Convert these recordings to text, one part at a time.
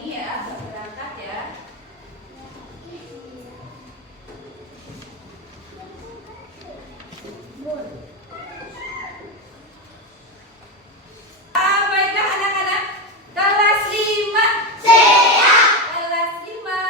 ini ya, berangkat ya. Baiklah anak-anak, kelas 5 siap. Kelas 5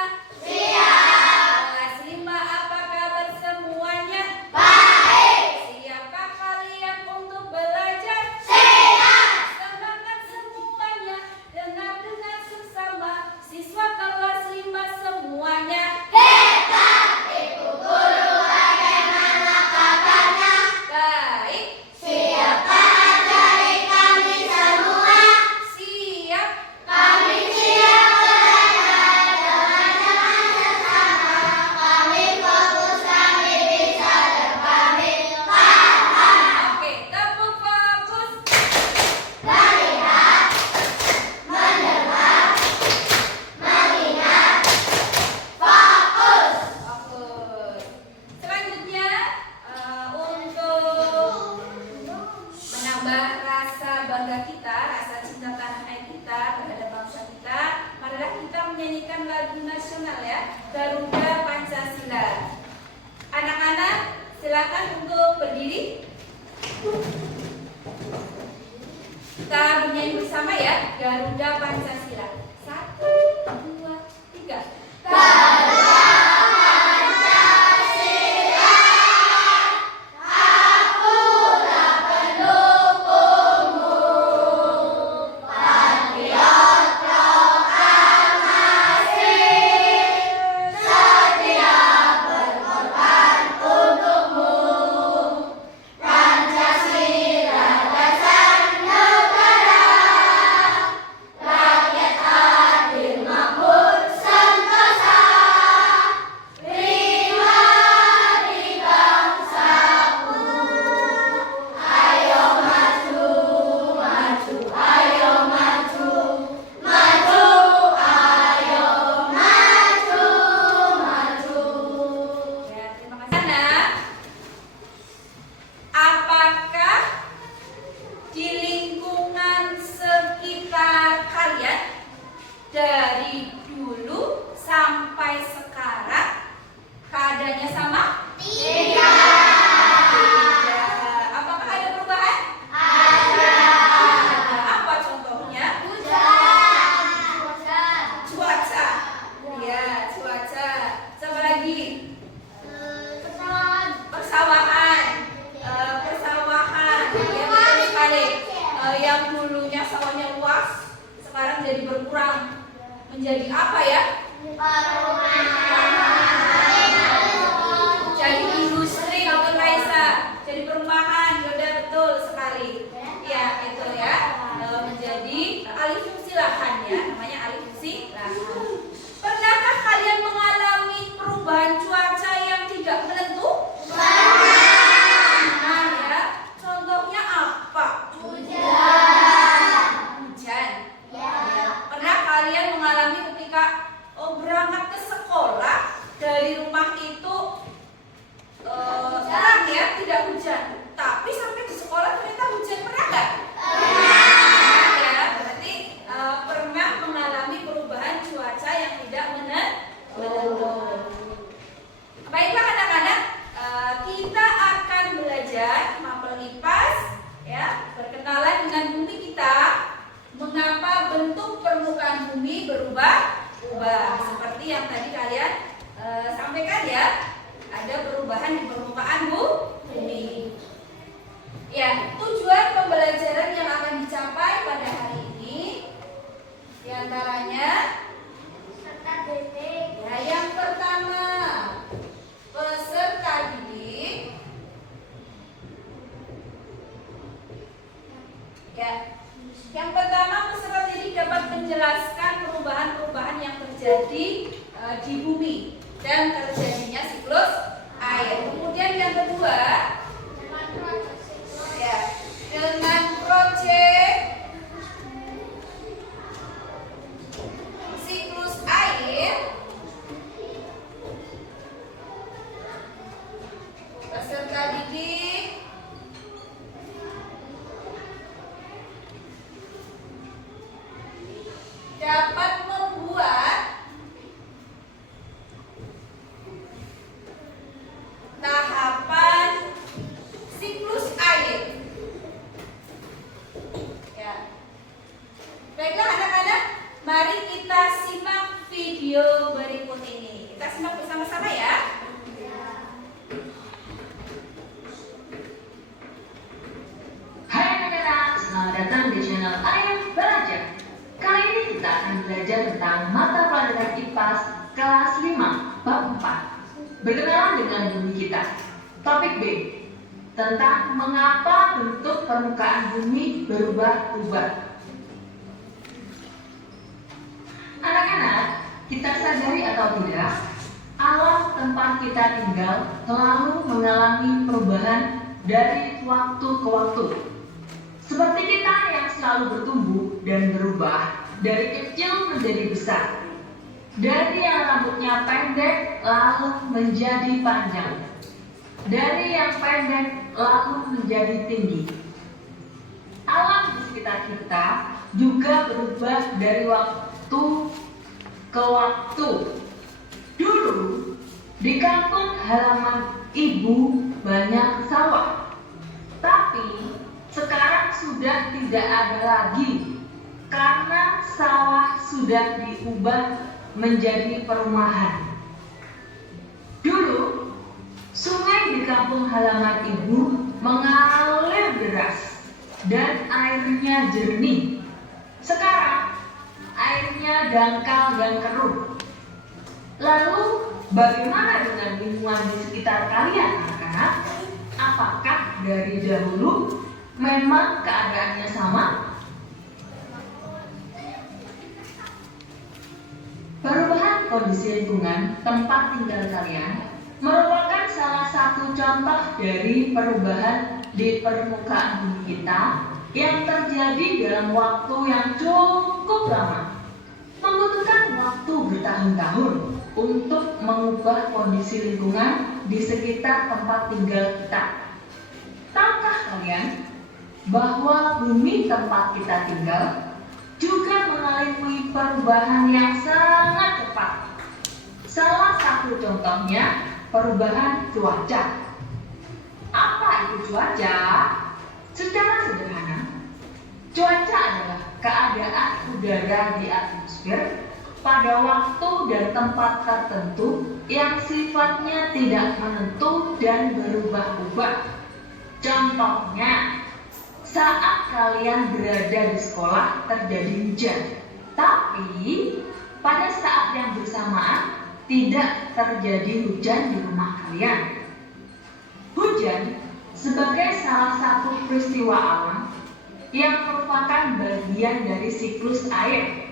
siap. Kelas 5 apa kabar semuanya? Baik. Siapkah kalian untuk belajar? Siap. Semangat semuanya, dengar sesama siswa kelas 5 semuanya. Hebat. Ibu guru bagaimana kabarnya? Baik. Siapkah ajari kami semua? Siap. Kami siap belajar dengan sesama. Kami fokus, kami bisa, dan kami paham. Oke, tepuk fokus. Melihat, mendengar, mengingat, fokus. Fokus. Selanjutnya untuk menambah rasa bangga kita, rasa cinta tanah air kita terhadap bangsa kita, marilah kita menyanyikan lagu nasional ya, Garuda Pancasila. Anak-anak, silakan untuk berdiri. Kita bernyanyi bersama ya, Garuda Pancasila. 1, 2, 3. Ya, terima kasih. Anak, apakah di lingkungan sekitar kalian dari dulu sampai sekarang keadaannya sama? Tidak. Apakah ada perubahan? Ada. Apa contohnya? Cuaca. Ya, cuaca. Sama lagi? Persawahan. Persawahan. Ya, betul sekali. Yang dulunya sawahnya luas, sekarang jadi berkurang. Menjadi apa ya? Jadi industri, Dr. Raisa. Jadi perumahan, sudah betul sekali. Ya, itu ya. Menjadi alih fungsi lahan ya, namanya alih fungsi lahan. Pernahkah kalian mengalami perubahan cuaca yang tidak menentu? Nah ya, contohnya apa? Hujan. Ya. Pernah kalian mengalami ketika berangkat ke sekolah, dari rumah itu terang ya, tidak hujan, tapi sampai di sekolah ternyata hujan. Pernah nggak? Pernah ya, berarti pernah mengalami perubahan cuaca yang tidak menentu. Baiklah anak-anak, kita akan belajar mapel lipas ya, berkenalan dengan bumi kita, mengapa bentuk permukaan bumi berubah-ubah. Seperti yang tadi kalian sampaikan ya, ada perubahan di permukaan bumi. Ya, tujuan pembelajaran yang akan dicapai pada hari ini diantaranya ya, yang pertama, peserta didik ya. Yang pertama, peserta didik dapat menjelaskan perubahan-perubahan yang terjadi di bumi dan terjadinya siklus air. Kemudian yang kedua, ya, dengan proyek siklus air, peserta didik dapat membuat video berikut ini. Kita simak bersama-sama ya. Hai anak-anak, selamat datang di channel Ayo Belajar. Kali ini kita akan belajar tentang mata pelajaran IPA kelas 5, bab 4. Berkenalan dengan bumi kita. Topik B, tentang mengapa bentuk permukaan bumi berubah-ubah. Anak-anak, kita sadari atau tidak, alam tempat kita tinggal selalu mengalami perubahan dari waktu ke waktu. Seperti kita yang selalu bertumbuh dan berubah dari kecil menjadi besar. Dari yang rambutnya pendek lalu menjadi panjang. Dari yang pendek lalu menjadi tinggi. Alam di sekitar kita juga berubah dari waktu ke waktu. Dulu di kampung halaman ibu banyak sawah, tapi sekarang sudah tidak ada lagi karena sawah sudah diubah menjadi perumahan. Dulu sungai di kampung halaman ibu mengalir deras dan airnya jernih. Sekarang airnya dangkal dan keruh. Lalu bagaimana dengan lingkungan di sekitar kalian, anak-anak? Apakah dari dahulu memang keadaannya sama? Perubahan kondisi lingkungan tempat tinggal kalian merupakan salah satu contoh dari perubahan di permukaan bumi kita yang terjadi dalam waktu yang cukup lama. Membutuhkan waktu bertahun-tahun untuk mengubah kondisi lingkungan di sekitar tempat tinggal kita. Tahukah kalian bahwa bumi tempat kita tinggal juga mengalami perubahan yang sangat cepat? Salah satu contohnya perubahan cuaca. Apa itu cuaca? Secara sederhana, cuaca adalah keadaan udara di atmosfer pada waktu dan tempat tertentu yang sifatnya tidak menentu dan berubah-ubah. Contohnya, saat kalian berada di sekolah terjadi hujan, tapi pada saat yang bersamaan tidak terjadi hujan di rumah kalian. Hujan sebagai salah satu peristiwa alam yang merupakan bagian dari siklus air.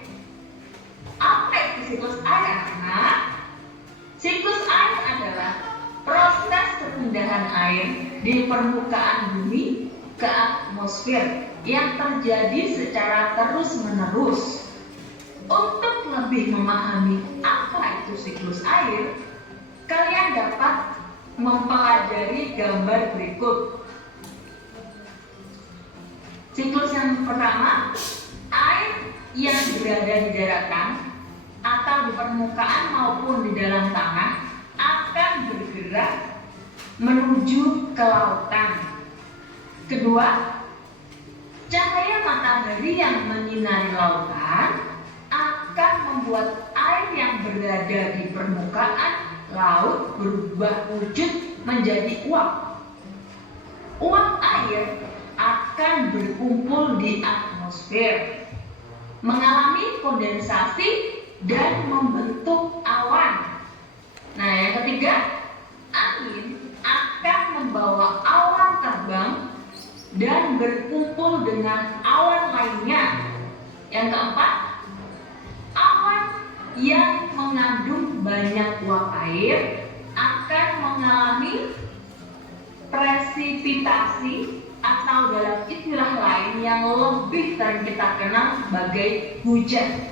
Apa itu siklus air, anak? Siklus air adalah proses perpindahan air di permukaan bumi ke atmosfer yang terjadi secara terus-menerus. Untuk lebih memahami apa itu siklus air, kalian dapat mempelajari gambar berikut. Siklus yang pertama, air yang berada di daratan atau di permukaan maupun di dalam tanah akan bergerak menuju ke lautan. Kedua, cahaya matahari yang menyinari lautan akan membuat air yang berada di permukaan laut berubah wujud menjadi uap. Uap air akan berkumpul di atmosfer, mengalami kondensasi dan membentuk awan. Nah, yang ketiga, angin akan membawa awan terbang dan berkumpul dengan awan lainnya. Yang keempat, awan yang mengandung banyak uap air akan mengalami presipitasi atau dalam istilah lain yang lebih sering kita kenal sebagai hujan.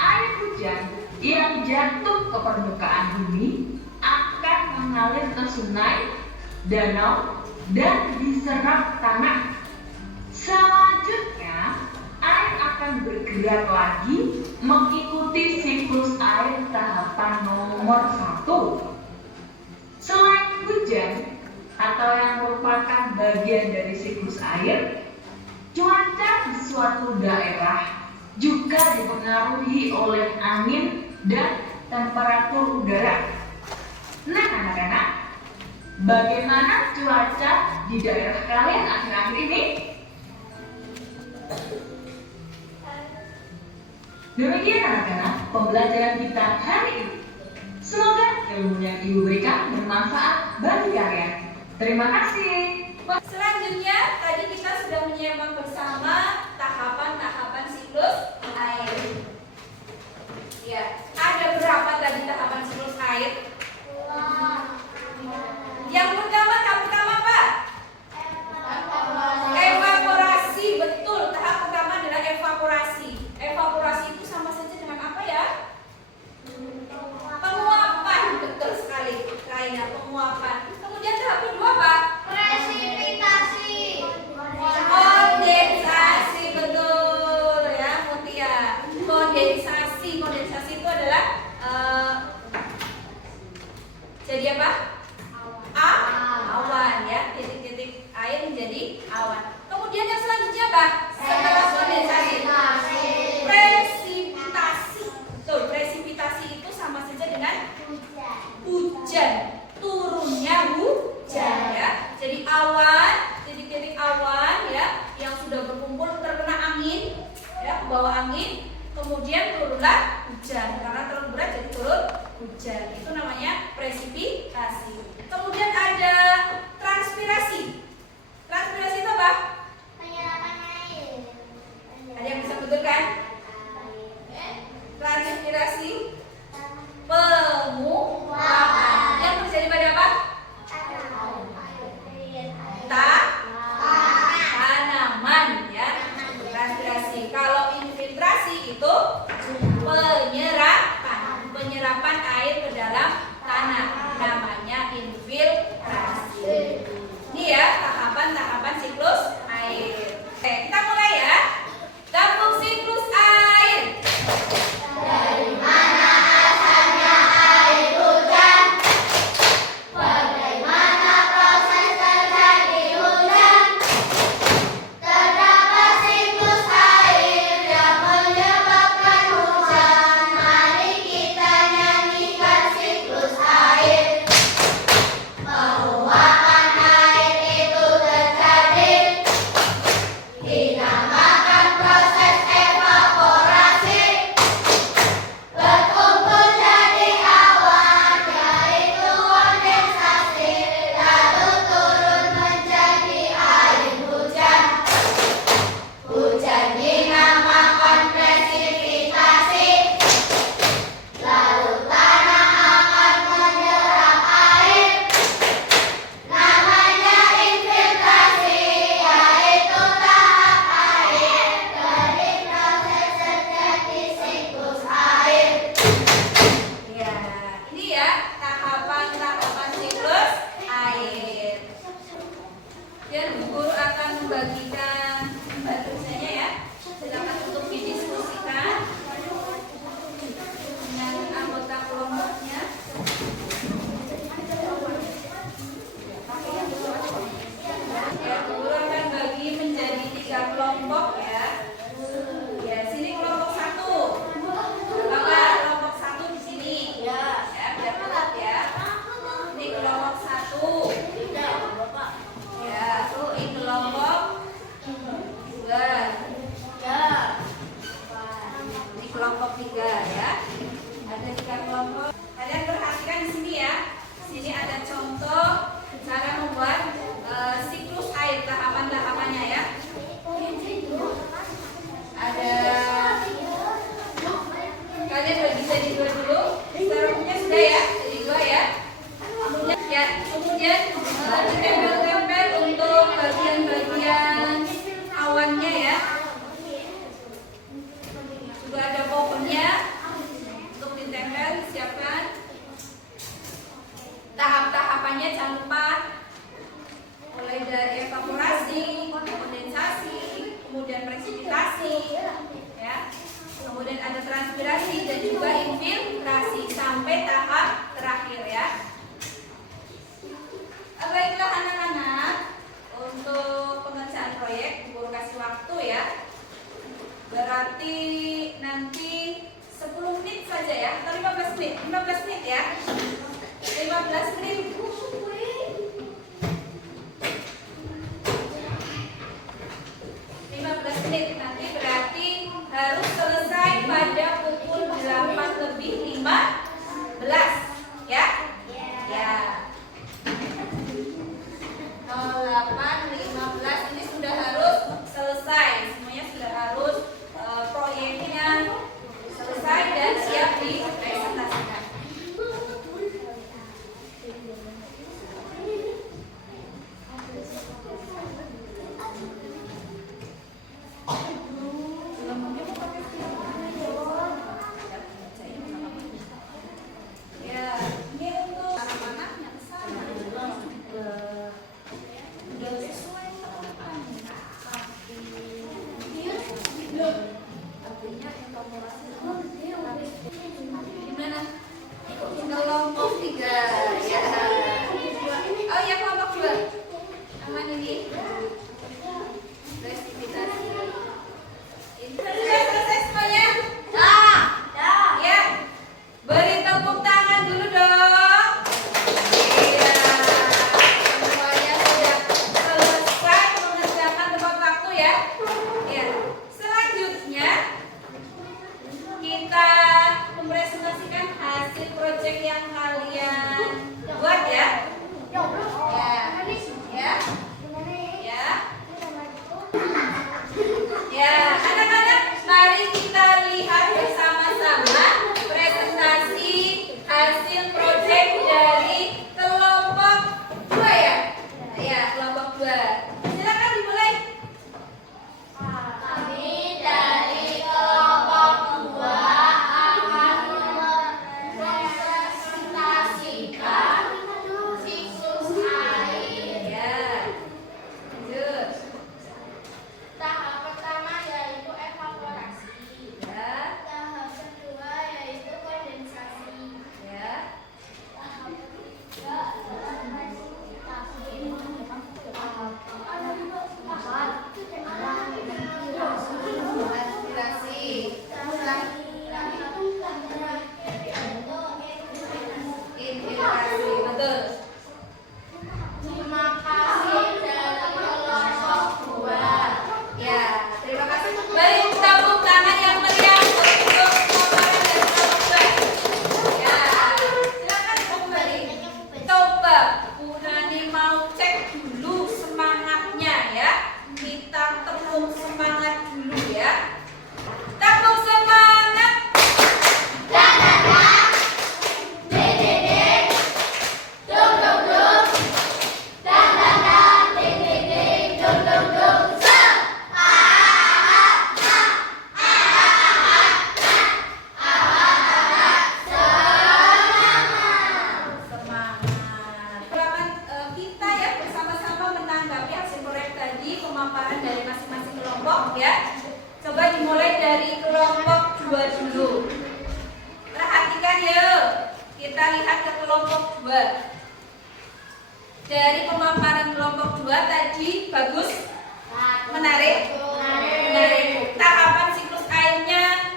Air hujan yang jatuh ke permukaan bumi akan mengalir ke sungai, danau, dan diserap tanah. Selanjutnya, air akan bergerak lagi mengikuti siklus air tahapan nomor 1. Selain hujan atau yang merupakan bagian dari siklus air, cuaca di suatu daerah juga dipengaruhi oleh angin dan temperatur udara. Nah, anak-anak, bagaimana cuaca di daerah kalian akhir-akhir ini? Demikian anak-anak pembelajaran kita hari ini. Semoga ilmu yang Ibu berikan bermanfaat bagi kalian. Terima kasih. Selanjutnya, tadi kita sudah menyiapkan bersama tahapan-tahapan siklus air. Ya, ada berapa tadi tahapan siklus air? Yang pertama, tahap pertama apa? Evaporasi, betul. Tahap pertama adalah evaporasi. Evaporasi itu sama saja dengan apa ya? Penguapan, betul sekali. Kayak penguapan. Kemudian tahap kedua apa? Kondensasi, betul ya, Mutia. Kondensasi itu adalah jadi apa? Awan ya, titik-titik air menjadi awan. Kemudian yang selanjutnya apa? Setelah kondensasi, presipitasi. Betul, presipitasi itu sama saja dengan hujan, turunnya hujan ya. Jadi awan, titik-titik awan ya, yang sudah berkumpul terkena angin ya, bawa angin, kemudian turunlah hujan. Karena terlalu berat jadi turun hujan. Itu namanya presipitasi. Kemudian ada transpirasi. Transpirasi itu apa? Ada yang bisa betulkan? Transpirasi penguapan. Yang terjadi pada apa? Tanaman ya. Transpirasi. Kalau infiltrasi itu penyerapan air ke dalam tanah, namanya infiltrasi. Ini ya tahapan-tahapan siklus air. Oke, kita mulai ya. Gabung siklus air. Dari mana asalnya air hujan? Bagaimana proses terjadi hujan? Terdapat siklus air yang menyebabkan hujan. Mari kita nyanyikan siklus air. Penguapan air itu terjadi, dinamakan proses evaporasi. Berkumpul jadi awan, yaitu kondensasi, lalu turun menjadi air hujan. Hujan dinamakan presipitasi. Lalu tanah akan menyerap air, namanya infiltrasi, yaitu tahap air dari proses terjadi siklus air. Ya, ini ya tahapan-tahapan siklus air. Dan Bu Guru akan membagikan tulisannya ya. Silakan untuk didiskusikan dengan anggota kelompoknya. Ya, Bu Guru akan bagi menjadi 3 kelompok ya. Ya, sini kelompok 1. Bapak kelompok 1 di sini. Ya, biar telat ya. Ini kelompok 1. Ya, ini kelompok 2. Ini kelompok 3 ya. Ada 3 kelompok. Kalian perhatikan di sini ya. Sini ada contoh cara membuat siklus air, tahapan-tahapannya ya. Ada, kalian bagi jadi 2 dulu. Serumnya sudah ya, jadi 2 ya. Kemudian ditempel-tempel untuk bagian-bagian awannya ya. Juga ada pohonnya untuk ditempel, disiapkan. Tahap-tahapannya jangan lupa, mulai dari evaporasi, kondensasi, kemudian presipitasi ya. Kemudian ada transpirasi dan juga infiltrasi. dipresentasikan. Ya, ini untuk anak-anak yang sama udah sesuai artinya evaluasi gimana? Kelompok 3 ya. Oh ya, kelompok 2 aman ini. Resiprotasi. Sudah selesai semuanya? Ya. Beri tepuk tangan dulu dong. Iya. Semuanya sudah selesai mengerjakan tepat waktu ya. Ya. Selanjutnya kita mempresentasikan hasil proyek yang kalian buat ya. Ya. Ya. Ya. Ya, anak-anak, mari kita lihat bersama-sama presentasi hasil proyek dari kelompok 2 ya. Ya, kelompok 2. Silakan dimulai. Kami dari kelompok 2 akan mempresentasikan siklus air. Ya. Lanjut. Tahap pertama yaitu evaporasi. Ya. Tahap kedua yaitu kondensasi. Ya. Tahap ketiga adalah presentasi. Aspirasi. Infiltrasi. Betul. Terima kasih dari kelompok 2. Ya, terima kasih. Beri tepuk tangan yang meriah untuk pemaparan dari kelompok 2. Ya, silakan kembali. Coba Bu Nani mau cek dulu semangatnya ya. Kita tepuk semangat dulu ya. Tepuk semangat. Semangat. Kita ya bersama-sama menanggapi hasil proyek tadi, pemaparan dari masing-masing kelompok ya. Coba dimulai dari kelompok 2 dulu. Perhatikan yuk. Kita lihat ke kelompok 2. Dari pemaparan kelompok 2 tadi bagus, menarik. Menarik. Tahapan siklus airnya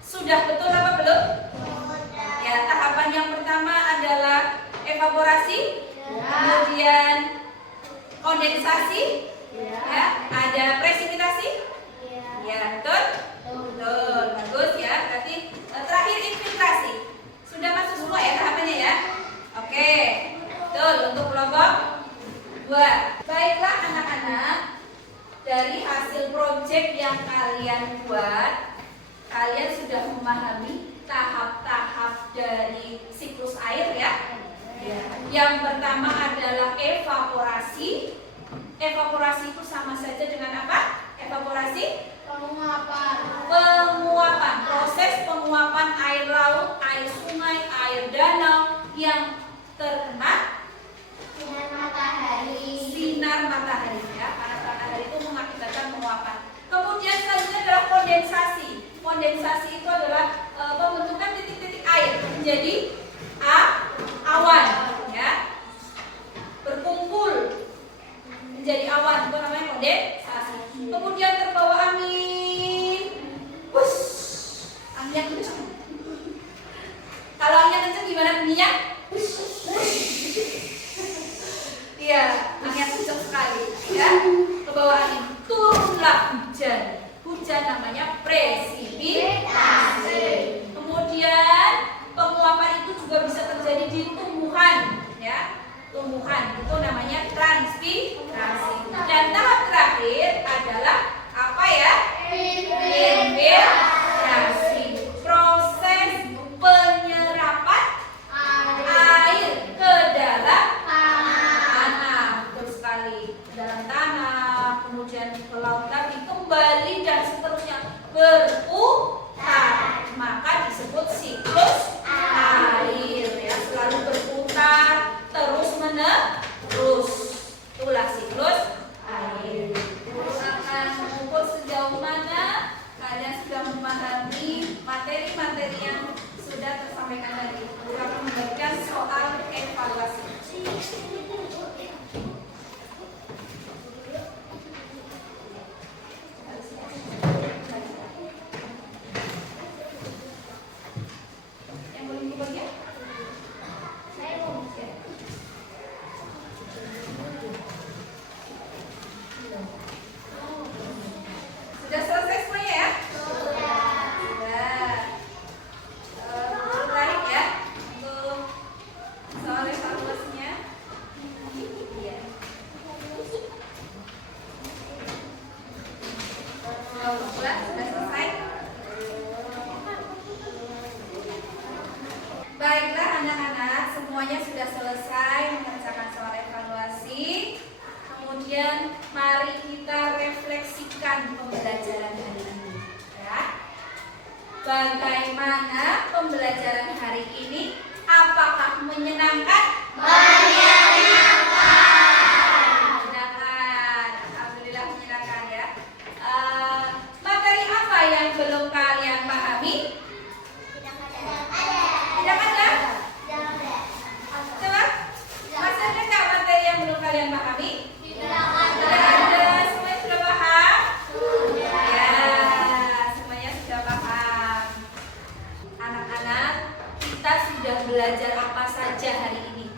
sudah betul apa belum? Ya, tahapan yang pertama adalah evaporasi, kemudian kondensasi, ya, ada presipitasi, ya, betul, betul, bagus ya. Berarti terakhir infiltrasi. Sudah masuk semua ya tahapannya ya. Oke, betul untuk kelompok 2. Baiklah anak-anak, dari hasil proyek yang kalian buat, kalian sudah memahami tahap-tahap dari siklus air ya. Yang pertama adalah evaporasi. Evaporasi itu sama saja dengan apa? Evaporasi? Penguapan. Proses penguapan air laut, air sungai, air danau yang terkena sinar matahari ya. Karena matahari itu mengakibatkan penguapan. Kemudian selanjutnya adalah kondensasi. Kondensasi itu adalah pembentukan titik-titik air menjadi awan ya. Berkumpul menjadi awan, itu namanya kondensasi. Kemudian terbawa angin. Wush, angin kencang. Kalau angin kencang gimana bunyinya? Iya, angin kencang sekali ya. Kebawa angin, turunlah hujan. Hujan namanya presipitasi. Kemudian penguapan itu juga bisa terjadi di tumbuhan ya. Tumbuhan itu namanya transpirasi. Dan tahap terakhir adalah apa ya? Infiltrasi. Proses disebut siklus air ya, selalu berputar terus menerus. Itulah siklus air. Akan mengukur sejauh mana kalian sudah memahami materi-materi yang sudah tersampaikan tadi. Kita akan memberikan soal evaluasi. Yang belum kebagian? Saya mau ya. Sudah selesai semuanya ya? Sudah. Menarik ya untuk soal evaluasinya. Iya. Sudah selesai. Baiklah anak-anak, semuanya sudah selesai mengerjakan soal evaluasi. Kemudian mari kita refleksikan pembelajaran hari ini ya. Bagaimana pembelajaran hari ini? Apakah menyenangkan? Menyenangkan. Alhamdulillah menyenangkan ya. Materi apa yang belum kalian pahami? Tidak ada? Coba, masih ada nggak materi yang belum kalian pahami? Tidak ada. Semuanya sudah paham? Ya, semuanya sudah paham. Anak-anak, kita sudah belajar apa saja hari ini?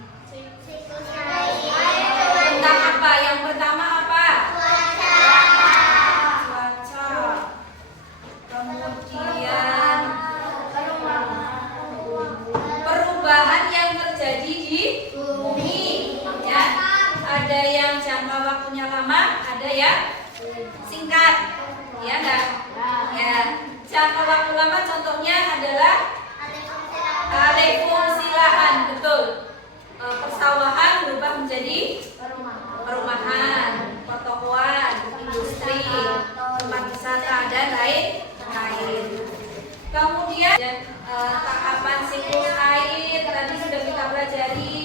Tentang apa? Yang pertama apa? Cuaca. Kemudian perubahan yang terjadi di bumi ya. Ada yang jangka waktunya lama, ada yang singkat ya enggak? Ya, jangka waktu lama contohnya adalah alih fungsi lahan, betul. Persawahan berubah menjadi perumahan, pertokoan, industri, tempat wisata dan lain-lain. Kemudian tahapan siklus air tadi sudah kita pelajari.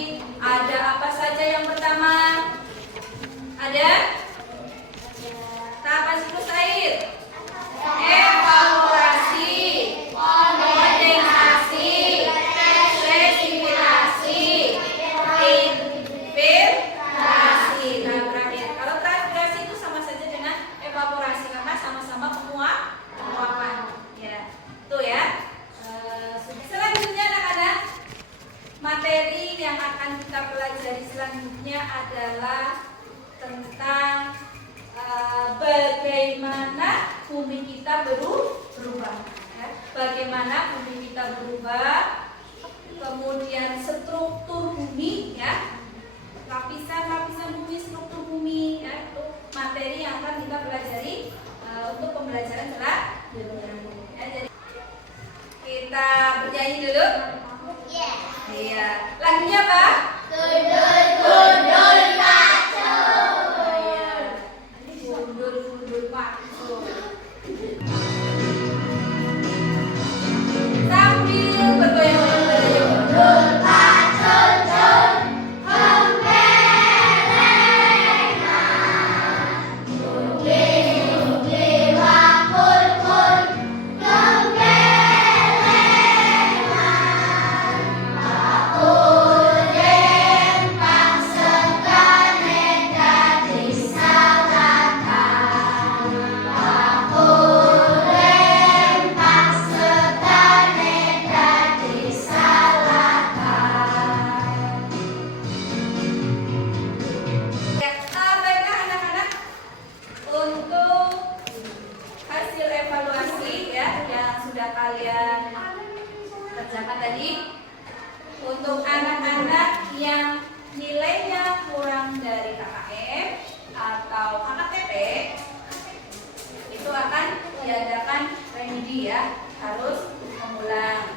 Ada apa saja yang pertama? Ada tahapan siklus air. Evaporasi, kondensasi, presipitasasi, infiltrasi. Nah terakhir, kalau transpirasi itu sama saja dengan evaporasi karena sama-sama penguapan. Ya, itu ya. Selanjutnya anak-anak, materi yang akan kita pelajari selanjutnya adalah tentang bagaimana bumi kita berubah ya. Bagaimana bumi kita berubah, kemudian struktur bumi ya, lapisan-lapisan bumi, struktur bumi ya, itu materi yang akan kita pelajari untuk pembelajaran selanjutnya ya. Jadi kita bernyanyi dulu. Iya. Lagunya apa? Gundul pacu. Iya. Gundul pacu. Sambil bergoyang-goyang. Gundul pacu jun, gembelengan. Mungkin-mungkin wakul-kul, gembelengan. Pakudem paksekane dadi salatan. Pakudem paksekane dadi salatan. Ya, baiklah anak-anak, untuk hasil evaluasi ya yang sudah kalian kerjakan tadi, untuk anak-anak yang nilainya kurang dari KKM atau KKTP itu akan diadakan remedi ya, harus mengulang